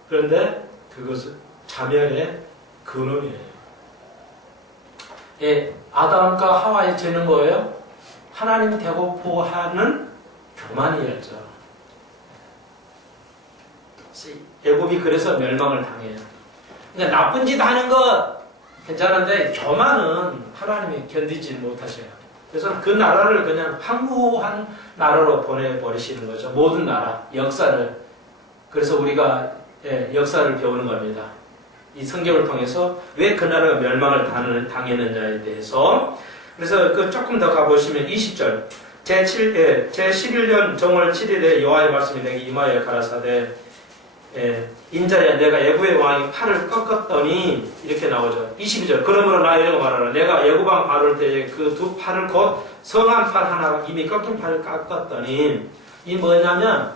그런데 그것은 자멸의 근원이에요. 아담과 하와의 죄는 뭐예요? 하나님 대고포하는 교만이었죠. 애굽이 그래서 멸망을 당해요. 그러니까 나쁜 짓 하는 거 괜찮은데 교만은 하나님이 견디지 못하셔요. 그래서 그 나라를 그냥 황무한 나라로 보내버리시는 거죠. 모든 나라, 역사를. 그래서 우리가 역사를 배우는 겁니다. 이 성경을 통해서 왜 그 나라가 멸망을 당했느냐에 대해서. 그래서 그 조금 더 가보시면 20절. 제11년 정월 7일에 여호와의 말씀이 내게 임하여 가라사대 인자야 내가 애굽의 왕이 팔을 꺾었더니 이렇게 나오죠. 22절. 그러므로 나 이라고 말하라. 내가 애굽 왕 바로를 때에 그 두 팔을 곧 성한 팔 하나가 이미 꺾인 팔을 깎았더니 이 뭐냐면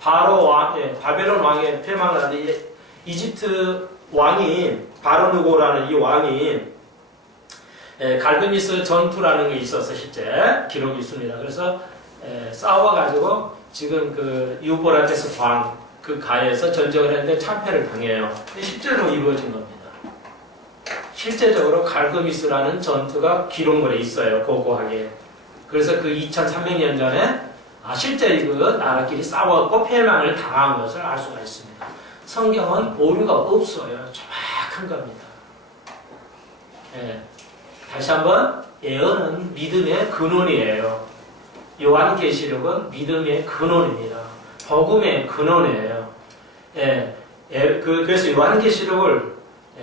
바로 왕, 바벨론 왕의 패망을 하는데 이집트 왕이 바로누고라는 이 왕이 갈그미스 전투라는 게 있어서 실제 기록이 있습니다. 그래서 싸워가지고 지금 그 유보라테스 광 그 가에서 전쟁을 했는데 참패를 당해요. 실제로 이루어진 겁니다. 실제적으로 갈그미스라는 전투가 기록물에 있어요. 고고하게. 그래서 그 2300년 전에 실제 그 나라끼리 싸웠고 패망을 당한 것을 알 수가 있습니다. 성경은 오류가 없어요. 정확한 겁니다. 다시 한번 예언은 믿음의 근원이에요. 요한계시록은 믿음의 근원입니다. 복음의 근원이에요. 그래서 요한계시록을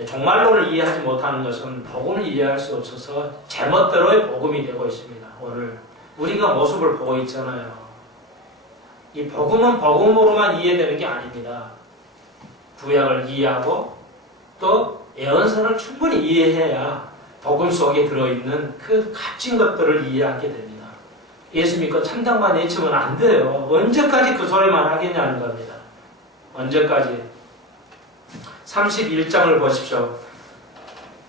종말론을 이해하지 못하는 것은 복음을 이해할 수 없어서 제멋대로의 복음이 되고 있습니다. 오늘 우리가 모습을 보고 있잖아요. 이 복음은 복음으로만 이해되는 게 아닙니다. 구약을 이해하고 또 예언서를 충분히 이해해야 복음 속에 들어있는 그 값진 것들을 이해하게 됩니다. 예수 믿고 참당만 외치면 안 돼요. 언제까지 그 소리만 하겠냐는 겁니다. 언제까지? 31장을 보십시오.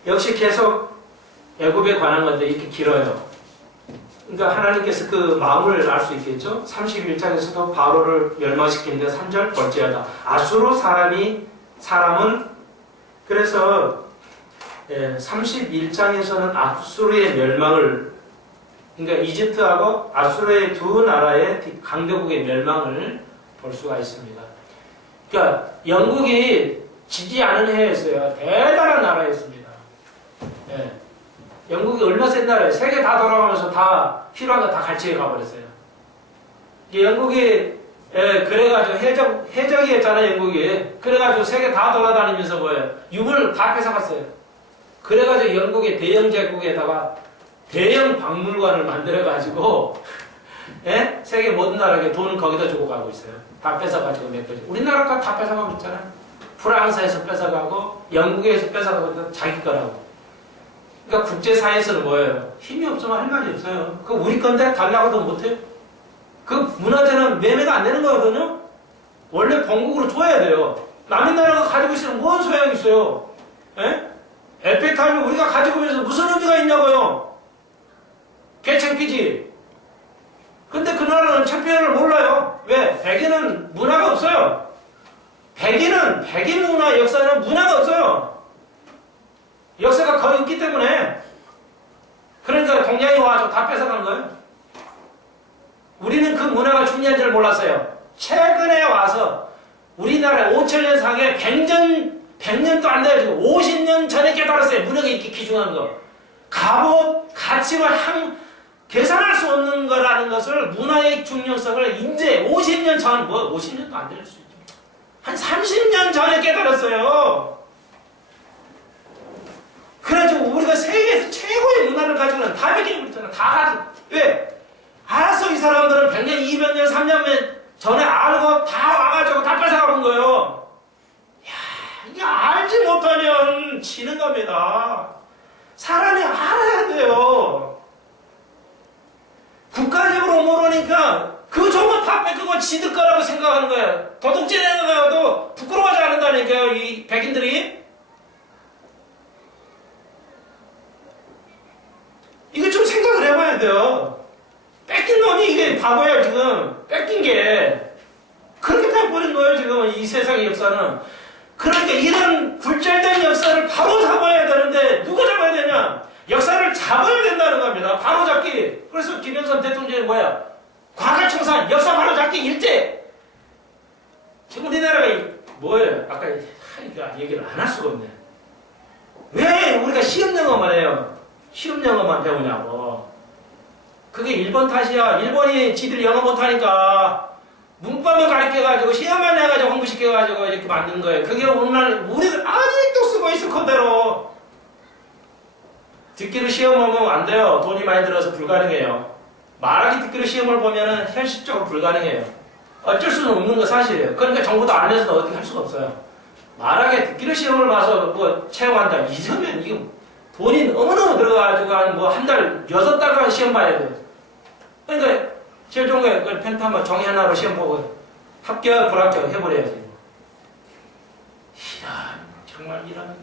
역시 계속 애굽에 관한 건데 이렇게 길어요. 그러니까 하나님께서 그 마음을 알 수 있겠죠. 31장에서도 바로를 멸망시키는데 3절 볼지어다. 아수르 사람은 그래서 31장에서는 아수르의 멸망을, 그러니까 이집트하고 아수르의 두 나라의 강대국의 멸망을 볼 수가 있습니다. 그러니까 영국이 지지 않은 해였어요. 대단한 나라였습니다. 예. 영국이 얼마나 센 나라예요. 세계 다 돌아가면서 다 필요한 거 다 같이 가버렸어요. 영국이 그래가지고 해적이었잖아요. 영국이. 그래가지고 세계 다 돌아다니면서 뭐예요? 유물 다 뺏어갔어요. 그래가지고 영국의 대영 제국에다가 대형 박물관을 만들어가지고 세계 모든 나라에 돈을 거기다 주고 가고 있어요. 다 뺏어가지고 몇 가지. 우리나라가 다 뺏어가고 있잖아요. 프랑스에서 뺏어가고 영국에서 뺏어가고 자기 거라고. 그러니까 국제사회에서는 뭐예요? 힘이 없으면 할 말이 없어요. 그 우리 건데 달라고도 못해요. 그 문화재는 매매가 안 되는 거거든요. 원래 본국으로 줘야 돼요. 남의 나라가 가지고 있으면 뭔 소용이 있어요? 에펠탑을 우리가 가지고 있어서 무슨 의미가 있냐고요? 개창피지. 근데 그 나라는 창피를 몰라요. 왜? 백인은 문화가 없어요. 백인 문화 역사는 문화가 없어요. 역사가 거의 없기 때문에. 그러니까 동양이 와서 다 뺏어간 거예요. 우리는 그 문화가 중요한지를 몰랐어요. 최근에 와서 우리나라 5천년 상에 100년도 안 돼가지고 50년 전에 깨달았어요. 문화가 이렇게 귀중한 거. 값업, 가치와 계산할 수 없는 거라는 것을, 문화의 중요성을 이제 50년 전, 50년도 안 될 수 있죠. 한 30년 전에 깨달았어요. 그래가지고 우리가 세계에서 최고의 문화를 가지고 있는 다 베끼고 있잖아. 다 가지고. 왜? 알아서 이 사람들은 100년, 200년, 300년 전에 알고 다 와가지고 다 뺏어가는 거예요. 야, 이게 알지 못하면 지는 겁니다. 사람이 알아야 돼요. 국가적으로 모르니까 그 정보 다 뺏기고 지들 거라고 생각하는 거예요. 도둑질 해가도 부끄러워하지 않는다니까요, 이 백인들이. 이거 좀 생각을 해봐야 돼요. 뺏긴 놈이 이게 바보예요, 지금. 뺏긴 게. 그렇게 돼버린 거예요, 지금. 이 세상의 역사는. 그러니까 이런 굴절된 역사를 바로 잡아야 되는데, 누가 잡아야 되냐? 역사를 잡아야 된다는 겁니다. 바로 잡기. 그래서 김영삼 대통령이 뭐야? 과거청산, 역사 바로 잡기 일제. 지금 우리나라가 뭐예요? 아까 얘기를 안 할 수가 없네. 왜 우리가 시험 영어만 해요? 시험 영어만 배우냐고. 그게 일본 탓이야. 일본이 지들 영어 못하니까 문법을 가르쳐가지고 시험만 해가지고 공부시켜가지고 이렇게 만든 거예요. 그게 오늘날 우리들 아직도 쓰고 있어, 그대로. 듣기로 시험 보면 안 돼요. 돈이 많이 들어서 불가능해요. 말하기 듣기로 시험을 보면은 현실적으로 불가능해요. 어쩔 수는 없는 거 사실이에요. 그러니까 정부도 안 해서도 어떻게 할 수가 없어요. 말하기 듣기로 시험을 봐서 뭐 채용한다. 이러면 이거 돈이 너무너무 들어가가지고 한 달, 6달간 시험 봐야 돼요. 그러니까 제일 좋은 거예요. 그 펜타마 종이 하나로 시험 보고 합격, 불합격 해버려야지. 정말 이런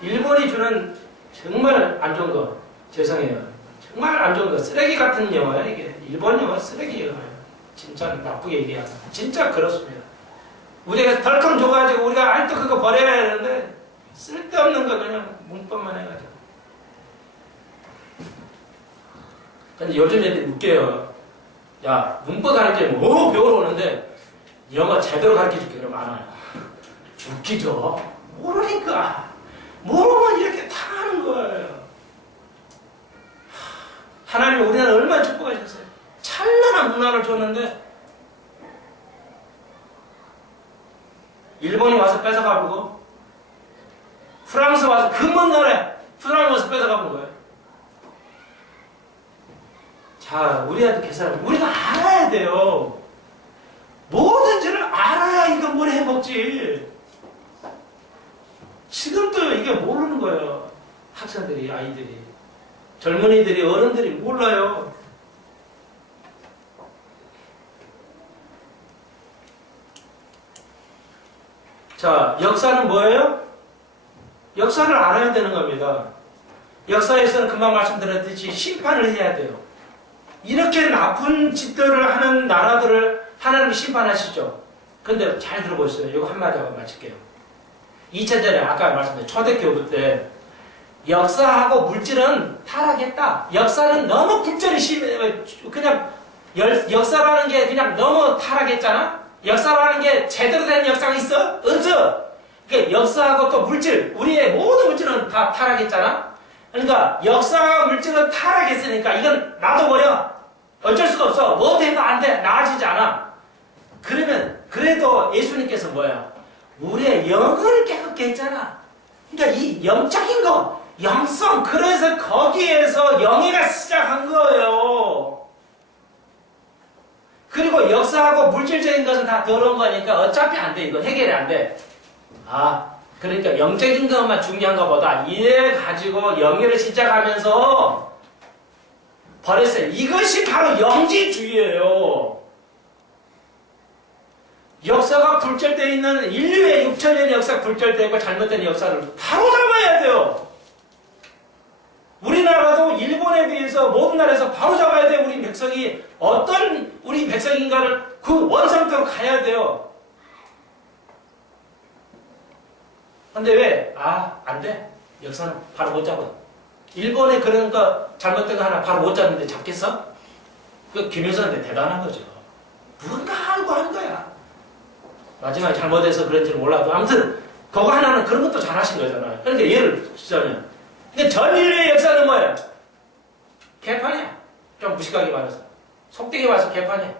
일본이 주는 정말 안 좋은 거, 죄송해요. 정말 안 좋은 거, 쓰레기 같은 영화예요, 이게. 일본 영화 쓰레기 영화예요. 진짜 나쁘게 얘기하면. 진짜 그렇습니다. 우리가 덜컹 줘가지고 우리가 아직도 그거 버려야 되는데 쓸데없는 거 그냥 문법만 해가지고. 근데 요즘 애들이 웃겨요. 야, 문법 가르치면 배우러 오는데 영어 제대로 가르쳐줄게 그러면 안 와요. 웃기죠? 모르니까. 모르면 이렇게 다 하는 거예요. 하나님이 우리나라 얼마나 축복하셨어요. 찬란한 문화를 줬는데 일본이 와서 뺏어가보고 프랑스 와서 금방 나라에 프랑스 뺏어가본 거예요. 자, 우리한테 계산을 우리가 알아야 돼요. 뭐든지를 알아야 이건 뭘 해먹지. 지금도 이게 모르는 거예요. 학생들이, 아이들이, 젊은이들이, 어른들이 몰라요. 자, 역사는 뭐예요? 역사를 알아야 되는 겁니다. 역사에서는 금방 말씀드렸듯이 심판을 해야 돼요. 이렇게 나쁜 짓들을 하는 나라들을 하나님이 심판하시죠. 근데 잘 들어보세요. 이거 한마디 하고 마칠게요. 2000년에 아까 말씀드린 초대교부 때 역사하고 물질은 타락했다. 역사는 너무 굴절이 심해. 그냥 역사라는 게 그냥 너무 타락했잖아. 역사라는 게 제대로 된 역사가 있어? 없어. 그러니까 역사하고 또 물질, 우리의 모든 물질은 다 타락했잖아. 그러니까 역사와 물질은 타락했으니까 이건 놔둬버려. 어쩔 수가 없어. 뭐 해도 안 돼. 나아지지 않아. 그러면 그래도 예수님께서 뭐야? 우리의 영을 깨끗게 했잖아. 그러니까 이 영적인 거, 영성, 그래서 거기에서 영예가 시작한 거예요. 그리고 역사하고 물질적인 것은 다 더러운 거니까 어차피 안 돼. 이거 해결이 안 돼. 그러니까 영적인 것만 중요한 것보다 이래 가지고 영예를 시작하면서 버렸어요. 이것이 바로 영지주의예요. 역사가 굴절되어 있는 인류의 6천년의 역사가 굴절되어 있고 잘못된 역사를 바로 잡아야 돼요. 우리나라도 일본에 비해서 모든 나라에서 바로 잡아야 돼요. 우리 백성이 어떤 우리 백성인가를 그 원상태로 가야 돼요. 근데 왜? 안 돼. 역사는 바로 못 잡아. 일본에 그런 거 잘못된 거 하나 바로 못 잡는데 잡겠어? 그 김일성한테 대단한 거죠. 뭔가 알고 한 거야. 마지막에 잘못해서 그런지는 몰라도 아무튼 그거 하나는 그런 것도 잘하신 거잖아요. 그러니까 예를 들자면 근데 전 인류의 역사는 뭐예요? 개판이야. 좀 무식하게 말해서. 속되게 말해서 개판이야.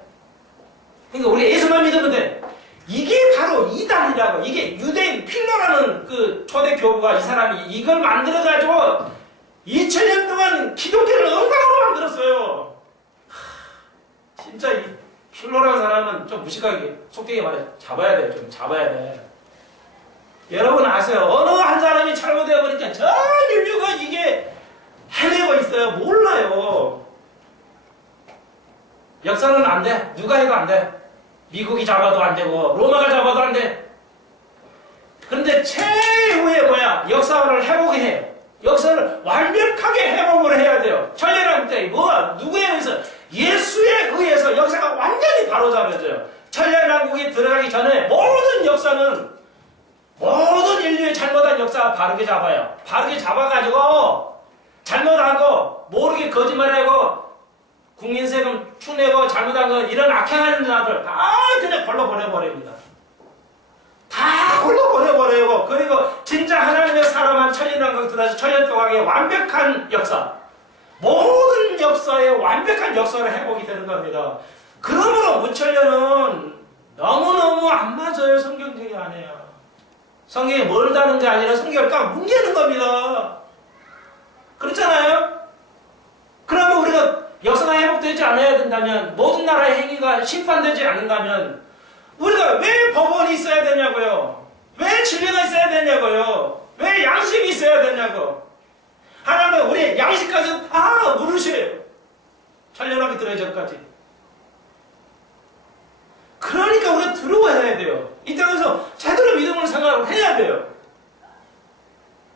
그러니까 우리가 예수만 믿으면 돼. 이게 바로 이단이라고. 이게 유대인 필로라는 그 초대 교부가 이 사람이 이걸 만들어가지고 2000년 동안 기독교를 엉망으로 만들었어요. 진짜 이 필로라는 사람은 좀 무식하게 속되게 말해 잡아야 돼. 좀 잡아야 돼. 여러분 아세요? 어느 한 사람이 잘못되어 버리니까 전 인류가 이게 헤매고 있어요. 몰라요. 역사는 안 돼. 누가 해도 안 돼. 미국이 잡아도 안 되고 로마가 잡아도 안 돼. 그런데 최후의 뭐야? 역사를 회복해 해요. 역사를 완벽하게 회복을 해야 돼요. 천년왕국 때 누구에 의해서? 예수에 의해서 역사가 완전히 바로잡혀져요. 천년왕국에 들어가기 전에 모든 역사는 모든 인류의 잘못한 역사가 바르게 잡아요. 바르게 잡아가지고 잘못하고 모르게 거짓말하고 국민 세금 축내고 잘못한 거 이런 악행하는 자들 다 그냥 걸러버려버립니다. 다 걸러버려버리고 그리고 진짜 하나님의 사람한 천년왕국 들어서 천년 동안의 완벽한 역사 모든 역사에 완벽한 역사를 회복이 되는 겁니다. 그러므로 무천년은 너무너무 안 맞아요. 성경적이 아니에요. 성경이 멀다는 게 아니라 성경을 딱 뭉개는 겁니다. 그렇잖아요? 그러면 우리가 역사가 회복되지 않아야 된다면 모든 나라의 행위가 심판되지 않는다면 우리가 왜 법원이 있어야 되냐고요? 왜 진리가 있어야 되냐고요? 왜 양심이 있어야 되냐고? 하나님은 우리의 양심까지 다 물으셔요. 천년왕국 들어가기 전까지. 그러니까 우리가 들어와야 돼요. 이 땅에서 제대로 믿음을 생각을 해야 돼요.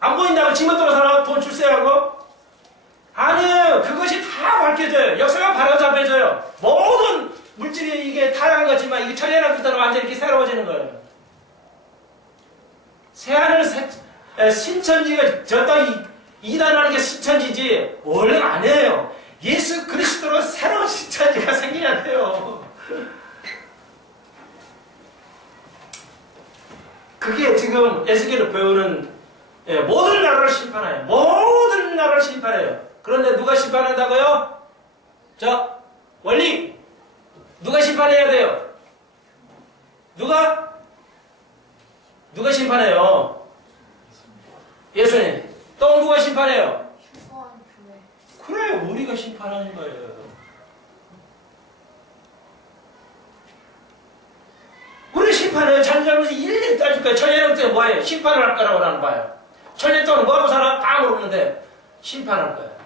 안 보인다고 지멋대로 살아 돈 출세하고? 아니에요. 그것이 다 밝혀져요. 역사가 바로잡혀져요. 모든 물질이 이게 타락한 거지만 이게 천년왕국 때는 완전히 이렇게 새로워지는 거예요. 새하늘 신천지가 저 땅 이단하는 게 신천지지 원래가 아니에요. 예수 그리스도로 새로운 신천지가 생겨야 돼요. 그게 지금 에스겔을 배우는 모든 나라를 심판해요. 모든 나라를 심판해요. 그런데 누가 심판한다고요? 원리 누가 심판해야 돼요? 누가 심판해요? 예수님. 또 누가 심판해요? 추구하는 교회. 그래요. 우리가 심판하는 거예요. 우리 심판해요. 잘못해서 일일이 따질 거예요. 천년 동안 뭐예요? 심판을 할 거라고 나는 봐요. 천년 동안 뭐하고 살아? 다 모르는데 심판할 거예요.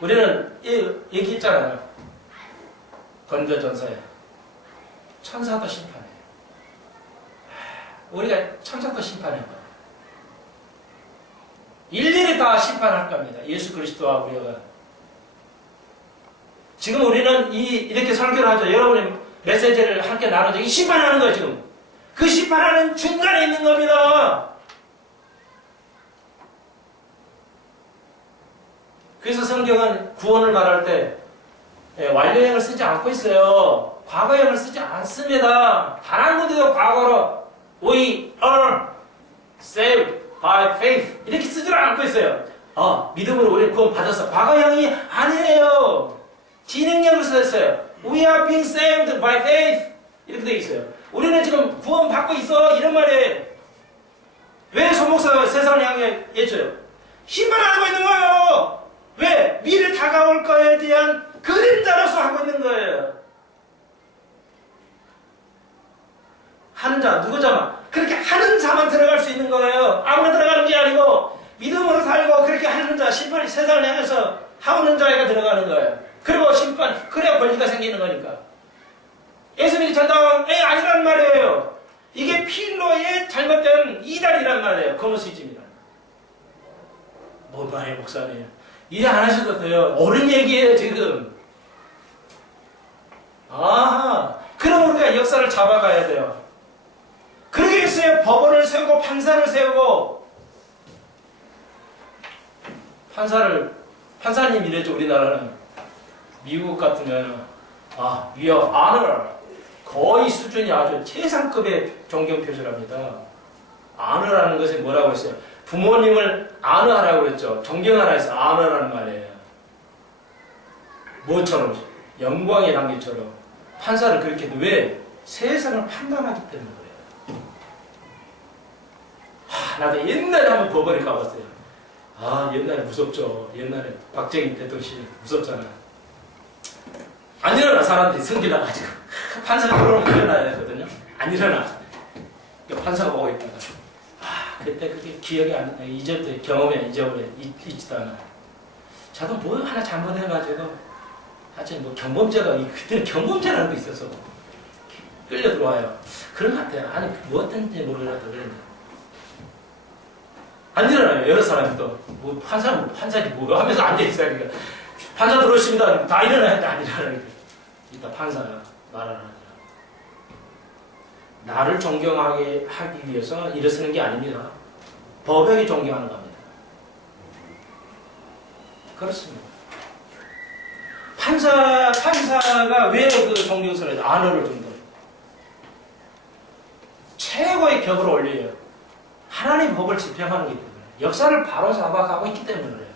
우리는 얘기했잖아요. 건더전서에 천사도 심판해요. 우리가 천사도 심판해요. 일일이 다 심판할 겁니다. 예수 그리스도와 우리가. 지금 우리는 이렇게 설교를 하죠. 여러분의 메시지를 함께 나누죠. 이 심판하는 거예요, 지금. 그 심판하는 중간에 있는 겁니다. 그래서 성경은 구원을 말할 때 완료형을 쓰지 않고 있어요. 과거형을 쓰지 않습니다. 단 한 군데도 과거로 We are saved by faith 이렇게 쓰지를 않고 있어요. 믿음으로 우리는 구원 받았어. 과거형이 아니에요. 진행형을 썼어요. We are being saved by faith 이렇게 되어 있어요. 우리는 지금 구원 받고 있어 이런 말이에요. 왜 소목사가 세상을 향해 예쳐요? 심판하고 있는 거예요. 왜? 미래 다가올 거에 대한 그림자로서 하고 있는 거예요. 하는 자, 누구잖아? 그렇게 하는 자만 들어갈 수 있는 거예요. 아무나 들어가는 게 아니고 믿음으로 살고 그렇게 하는 자, 심판이 세상을 향해서 하는 자가 들어가는 거예요. 그리고 심판, 그래야 권리가 생기는 거니까. 예수님이 전당에 아니란 말이에요. 이게 필로의 잘못된 이단이란 말이에요. 거머스집니다. 뭐 말해요, 목사님. 이해 안 하셔도 돼요. 옳은 얘기예요, 지금. 그럼 우리가 역사를 잡아가야 돼요. 그러기 위해서 법원을 세우고 판사를 세우고 판사님 이랬죠, 우리나라는. 미국 같으면 we are honor. 거의 수준이 아주 최상급의 존경 표시랍니다. honor라는 것이 뭐라고 했어요? 부모님을 honor하라고 그랬죠. 존경하라 해서 honor라는 말이에요. 뭐처럼? 영광의 단계처럼. 판사를 그렇게 해도 왜? 세상을 판단하기 때문에 그래요. 나도 옛날에 한번 법원에 가봤어요. 옛날에 무섭죠. 옛날에 박정희 대통령 시절 무섭잖아. 안 일어나, 사람들이 성질 나가지고. 판사가 들어오면 일어나야 되거든요. 안 일어나. 판사가 보고 있다가. 그때 그게 기억이 안 나. 이제부터 경험에 잊지도 않아. 저도 뭐 하나 잘못해가지고, 하여튼 뭐 경범죄가, 그때는 경범죄라는 게 있어서 끌려 들어와요. 그런 것 같아요. 아니, 뭐 어떤지 모르겠다. 그랬는데. 안 일어나요. 여러 사람이 또. 뭐 판사지 뭐 하면서 앉아있어요. 그러니까. 판사 들어오십니다. 다 일어나야 돼. 안 일어나니까. 이따 판사가 말을 하더라. 나를 존경하게 하기 위해서 일어서는 게 아닙니다. 법에게 존경하는 겁니다. 그렇습니다. 판사가 왜 그 존경스러워요? honor를 준다. 최고의 격을 올려요. 하나님의 법을 집행하는 게 때문에. 역사를 바로 잡아가고 있기 때문에 그래요.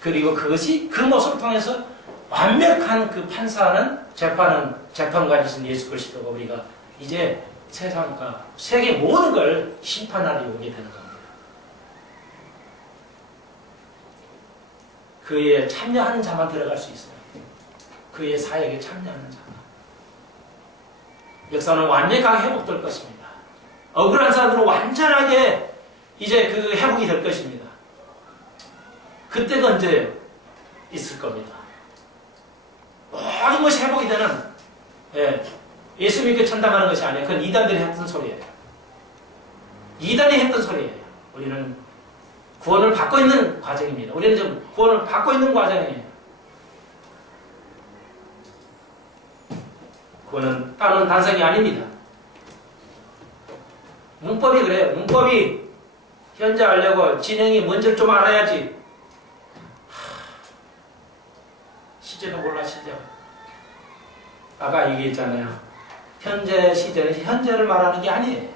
그리고 그것이 그 모습을 통해서 완벽한 그 판사는 재판관이신 예수 그리스도가 우리가 이제 세상과 세계 모든 걸 심판하러 오게 되는 겁니다. 그에 참여하는 자만 들어갈 수 있어요. 그의 사역에 참여하는 자만. 역사는 완벽하게 회복될 것입니다. 억울한 사람들은 완전하게 이제 그 회복이 될 것입니다. 그때가 언제 있을 겁니다. 모든 것이 회복이 되는, 예수 믿고 천당하는 것이 아니에요. 그건 이단들이 했던 소리예요. 이단이 했던 소리예요. 우리는 구원을 받고 있는 과정입니다. 우리는 지금 구원을 받고 있는 과정이에요. 구원은 따로 단상이 아닙니다. 문법이 그래요. 문법이 현재 알려고 진행이 뭔지 좀 알아야지. 시제도 몰라, 시제. 아까 얘기했잖아요. 현재 시제는 현재를 말하는 게 아니에요.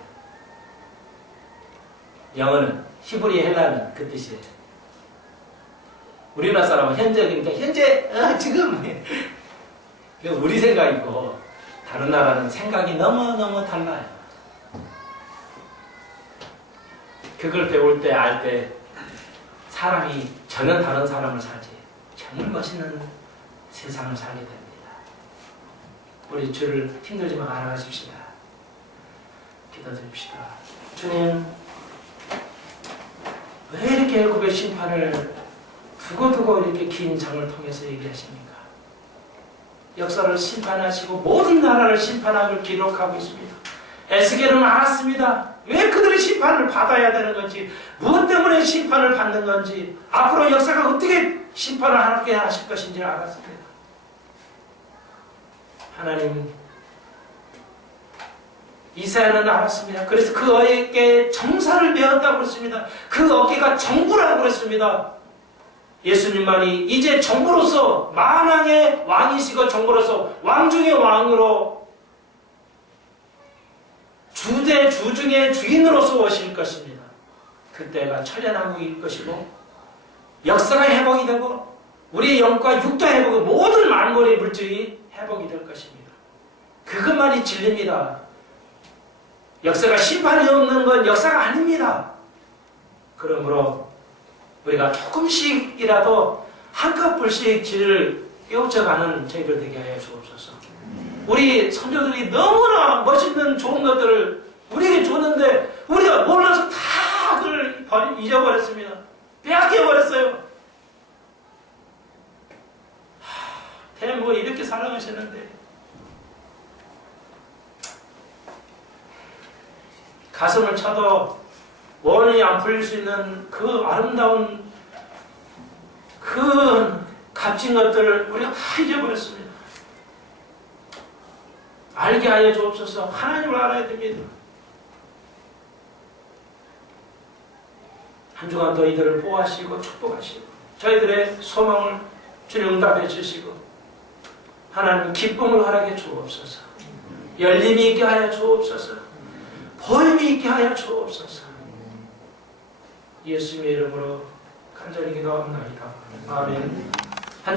영어는 히브리 헬라는 그 뜻이에요. 우리나라 사람은 현재, 그러니까 현재, 지금. 우리 생각이고 다른 나라는 생각이 너무너무 달라요. 그걸 배울 때, 알 때 사람이 전혀 다른 사람을 살지 정말 멋있는 세상을 살게 됩니다. 우리 주를 힘들지만 알아가십시다. 기도드립시다. 주님, 왜 이렇게 애굽의 심판을 두고두고 이렇게 긴 장을 통해서 얘기하십니까? 역사를 심판하시고 모든 나라를 심판하기를 기록하고 있습니다. 에스겔은 알았습니다. 왜 그들이 심판을 받아야 되는 건지, 무엇 때문에 심판을 받는 건지, 앞으로 역사가 어떻게 심판을 하게 하실 것인지 알았습니다. 하나님, 이사야는 알았습니다. 그래서 그 어깨에 정사를 메었다고 그랬습니다. 그 어깨가 정부라고 그랬습니다. 예수님만이 이제 정부로서 만왕의 왕이시고 정부로서 왕 중의 왕으로 주대 주중의 주인으로서 오실 것입니다. 그때가 천년왕국일 것이고 역사가 회복이 되고 우리의 영과 육도 회복이 모든 만물의 물질이 회복이 될 것입니다. 그것만이 진리입니다. 역사가 심판이 없는 건 역사가 아닙니다. 그러므로 우리가 조금씩이라도 한꺼풀씩 질을 깨우쳐가는 저희들 되게 하여 주옵소서. 우리 선조들이 너무나 멋있는 좋은 것들을 우리에게 줬는데 우리가 몰라서 다 그걸 잊어버렸습니다. 빼앗겨버렸어요. 대한민국을 이렇게 사랑하셨는데 가슴을 쳐도 원이 안 풀릴 수 있는 그 아름다운 그 값진 것들을 우리가 다 잊어버렸습니다. 알게 하여 주옵소서. 하나님을 알아야 됩니다. 한 주간 너희들을 보호하시고 축복하시고 저희들의 소망을 주님 응답해 주시고 하나님 기쁨을 허락해 주옵소서. 열림이 있게 하여 주옵소서. 보임이 있게 하여 주옵소서. 예수님의 이름으로 간절히 기도합니다. 아멘.